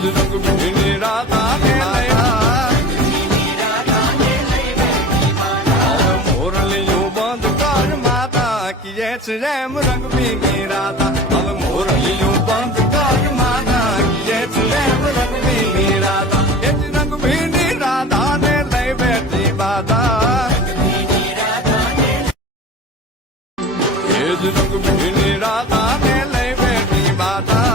રંગ ભીની રાધા ને મોરલીયું બંધ કર માતા કીએ છે રેમ રંગ ભીની રાધા હવે મોરલીયું બંધ કર માતા કીએ છે રેમ રંગ ભીની રાધા એ જ રંગ ભીની રાધા ને લઈ બેઠી બાધા એ જ રંગ ભીની રાધા ને લઈ બેઠી બાધા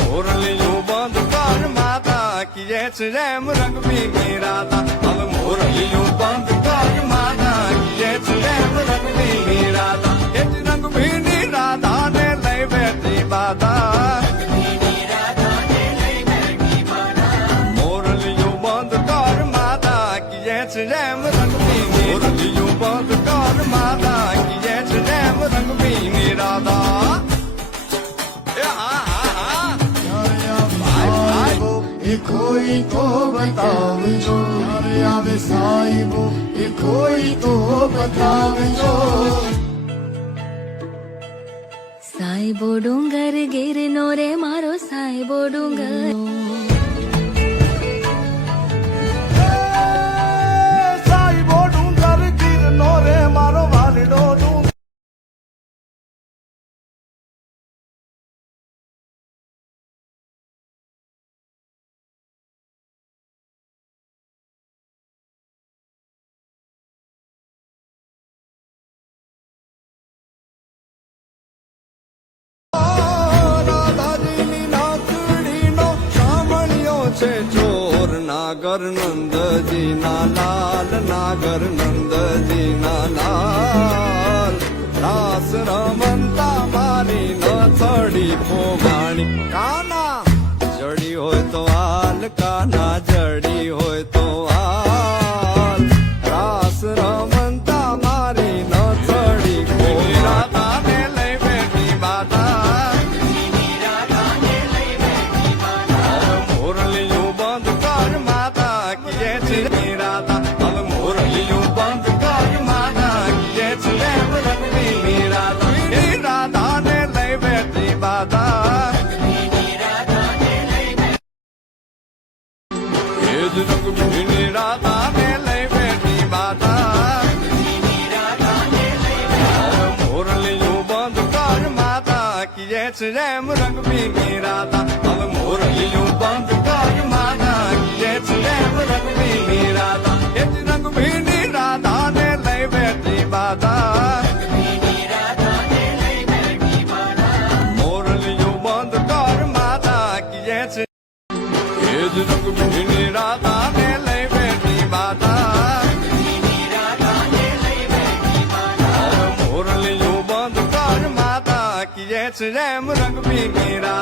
મોરલીયું બંધ કર માતા કીએ છે રેમ રંગ ભીની રાધા હવે મોરલીયું બંધ કર માતા કીએ છે રેમ રંગ ભીની રાધા એ જ રંગ ભીની રાધા ને લઈ બેઠી બાધા મોરલીયું બંધ કર માતા કીએ છે રેમ રંગ ભીની મોરલીયું બંધ કર માતા કીએ છે રેમ રંગ ભીની રાધા એ કોઈ તો બતાવજો અરે આવે સાહેબો એ કોઈ તો બતાવજો સાહેબો ડુંગર ગીરનો રે મારો સાહેબો ડુંગર સાહેબો ડુંગર ગીરનો રે મારો વાલડો ડુંગર ચોર નાગર નંદજી ના લાલ નાગર નંદજી ના લાલ રાસ રમંતા મારી ન ચડી પોમાણી કાના જડી હોય તો હાલ કાના જડી હોય તો હાલ રાસ રમંતા મારી ન ચડી પોમાતા ને લઈ બેઠી માતા મોરલીયું બંધ કર માતા કીએ છે રાધા હવે મોરલીયું બંધ કર માતા કીએ છે રેમ રંગ ભીની રાધા એ રાધા ને લઈ બેઠી બાધા એ જ રંગ ભીની રાધા ને લઈ બેઠી બાધા મોરલીયું બંધ કર માતા કીએ છે રેમ રંગ ભીની રાધા હવે મોરલીયું બંધ કર માતા કીએ છે રેમ રંગ ભીની રાધા એ જ રંગ ભીની રાધા ને લઈ બેઠી બાધા મોરલીયું બંધ કર માતા કીએ છે એ જ રંગ ભીની રાધા ને લઈ બેઠી બાધા મોરલીયું બંધ કર માતા કીએ છે રેમ રંગ ભીની રાધા